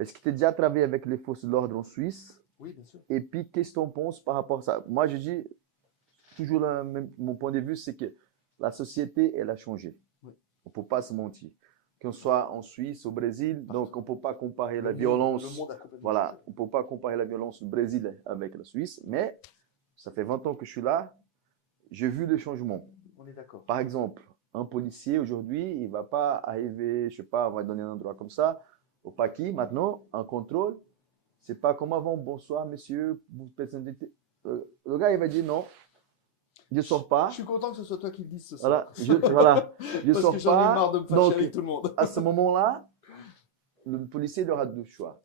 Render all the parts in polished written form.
Est-ce que tu as déjà travaillé avec les forces de l'ordre en Suisse? Oui, bien sûr. Et puis, qu'est-ce que tu en penses par rapport à ça? Moi, je dis, toujours mon point de vue, c'est que la société, elle a changé. Oui. On ne peut pas se mentir. Qu'on soit en Suisse, au Brésil, donc on ne peut pas comparer la Le violence. monde a complètement Voilà, changé. on ne peut pas comparer la violence du Brésil avec la Suisse, mais ça fait 20 ans que je suis là, j'ai vu le changement. On est d'accord. Par exemple, un policier aujourd'hui, il ne va pas arriver, je sais pas, on va donner un endroit comme ça, au paquis. Maintenant, un contrôle, c'est pas comme avant, bonsoir monsieur, vous personnalité. Le gars, il va dire non, je ne sors pas. Je suis content que ce soit toi qui le dises ce soir. Voilà, je Parce sors que j'en ai pas. marre de me fâcher Donc, avec tout le monde. à ce moment-là, le policier il aura deux choix.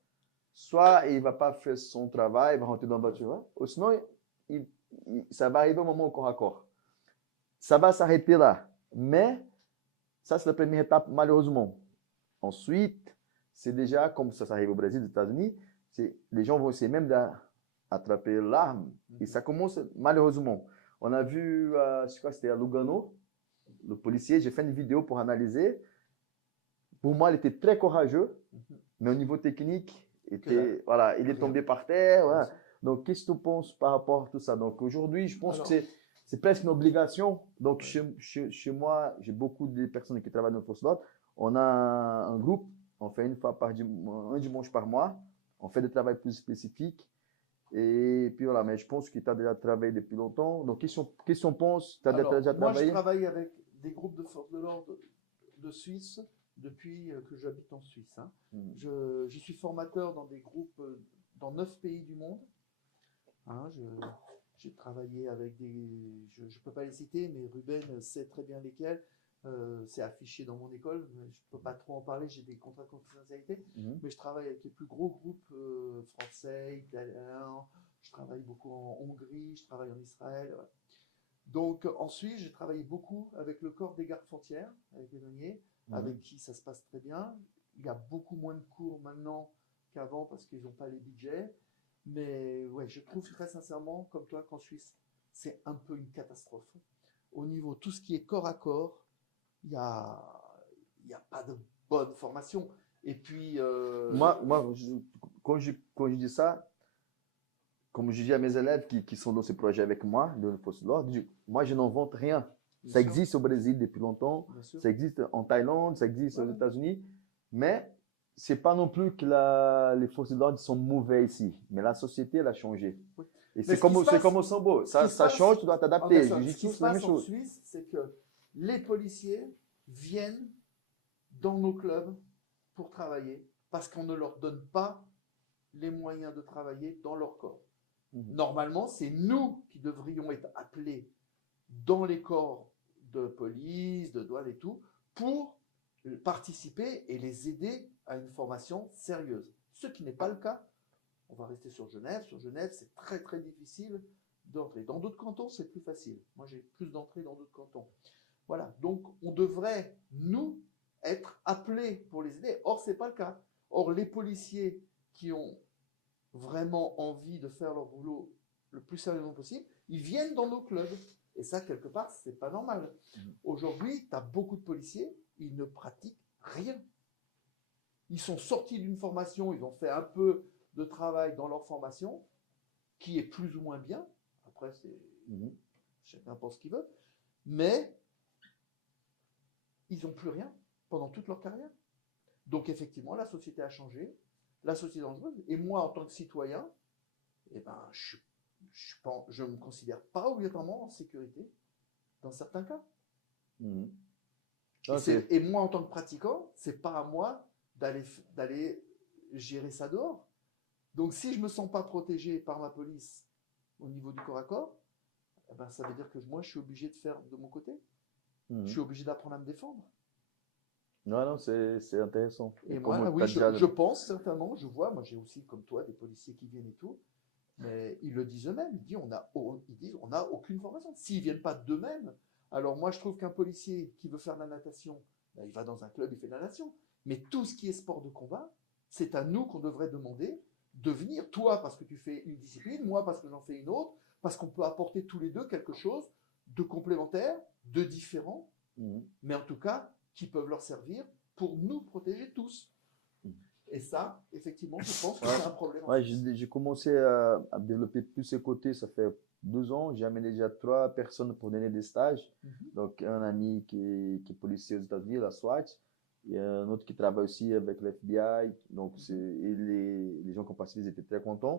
Soit il ne va pas faire son travail, il va rentrer dans la voiture, ou sinon, ça va arriver au moment au corps à corps. Ça va s'arrêter là. Mais ça, c'est la première étape, malheureusement. Ensuite, c'est déjà, comme ça arrive au Brésil, aux États-Unis, les gens vont essayer même d'attraper l'arme. Et ça commence, malheureusement. On a vu, je sais pas, c'était à Lugano, le policier, j'ai fait une vidéo pour analyser. Pour moi, il était très courageux, mais au niveau technique, voilà, il est tombé par terre. Voilà. Donc, qu'est-ce que tu penses par rapport à tout ça? Donc, aujourd'hui, je pense que c'est presque une obligation. Donc, chez moi, j'ai beaucoup de personnes qui travaillent dans le force de l'ordre. On a un groupe, on fait une fois un dimanche par mois. On fait des travaux plus spécifiques. Et puis voilà, mais je pense que tu as déjà travaillé depuis longtemps. Donc, qu'est-ce qu'on pense? Tu as déjà travaillé? Moi, je travaille avec des groupes de forces de l'ordre de Suisse depuis que j'habite en Suisse. Hein. Je suis formateur dans des groupes dans 9 pays du monde. Hein, j'ai travaillé avec je ne peux pas les citer, mais Ruben sait très bien lesquels. C'est affiché dans mon école, mais je ne peux pas trop en parler, j'ai des contrats de confidentialité. Mais je travaille avec les plus gros groupes français, italiens, je travaille beaucoup en Hongrie, je travaille en Israël. Ouais. Donc en Suisse, j'ai travaillé beaucoup avec le corps des gardes-frontières, avec les douaniers, avec qui ça se passe très bien. Il y a beaucoup moins de cours maintenant qu'avant parce qu'ils n'ont pas les budgets. Mais ouais, je trouve très sincèrement, comme toi, qu'en Suisse, c'est un peu une catastrophe. Au niveau tout ce qui est corps à corps, il n'y a pas de bonne formation. Et puis... Moi quand je dis ça, comme je dis à mes élèves qui sont dans ce projet avec moi, de le force de l'ordre, moi, je n'invente rien. Ça existe au Brésil depuis longtemps, ça existe en Thaïlande, ça existe aux États-Unis, mais c'est pas non plus que les forces de l'ordre sont mauvais ici, mais la société, elle a changé. Oui. Et c'est comme au Sambo, ça change, tu dois t'adapter. Ce qui se passe en Suisse, c'est que les policiers viennent dans nos clubs pour travailler parce qu'on ne leur donne pas les moyens de travailler dans leur corps. Normalement, c'est nous qui devrions être appelés dans les corps de police, de douane et tout, pour participer et les aider à une formation sérieuse. Ce qui n'est pas le cas. On va rester sur Genève. Sur Genève, c'est très très difficile d'entrer. Dans d'autres cantons, c'est plus facile. Moi, j'ai plus d'entrées dans d'autres cantons. Voilà. Donc, on devrait, nous, être appelés pour les aider. Or, ce n'est pas le cas. Or, les policiers qui ont vraiment envie de faire leur boulot le plus sérieusement possible, ils viennent dans nos clubs. Et ça, quelque part, c'est pas normal. Aujourd'hui, tu as beaucoup de policiers, ils ne pratiquent rien. Ils sont sortis d'une formation, ils ont fait un peu de travail dans leur formation, qui est plus ou moins bien. Après, chacun pense ce qu'il veut. Mais ils n'ont plus rien pendant toute leur carrière. Donc, effectivement, la société a changé. La société est dangereuse. Et moi, en tant que citoyen, eh ben, je ne me considère pas obligatoirement en sécurité dans certains cas. Et moi, en tant que pratiquant, c'est pas à moi d'aller gérer ça dehors. Donc, si je me sens pas protégé par ma police au niveau du corps à corps, eh ben, ça veut dire que moi, je suis obligé de faire de mon côté. Je suis obligé d'apprendre à me défendre. Non, c'est intéressant. Et moi, oui, je pense certainement, je vois, moi j'ai aussi comme toi des policiers qui viennent et tout, mais ils le disent eux-mêmes, ils disent on n'a aucune formation. S'ils ne viennent pas d'eux-mêmes, alors moi je trouve qu'un policier qui veut faire de la natation, ben, il va dans un club, il fait de la natation. Mais tout ce qui est sport de combat, c'est à nous qu'on devrait demander de venir, toi parce que tu fais une discipline, moi parce que j'en fais une autre, parce qu'on peut apporter tous les deux quelque chose de complémentaire, de différent, mais en tout cas qui peuvent leur servir pour nous protéger tous. Et ça, effectivement, je pense que Ouais. c'est un problème. en Ouais, France. j'ai commencé à développer plus ce côté, ça fait 2 ans. J'ai amené déjà 3 personnes pour donner des stages. Mhm. Donc, un ami qui est policier aux États-Unis, la SWAT, et un autre qui travaille aussi avec l'FBI. Donc, et les gens qui ont participé, ils étaient très contents.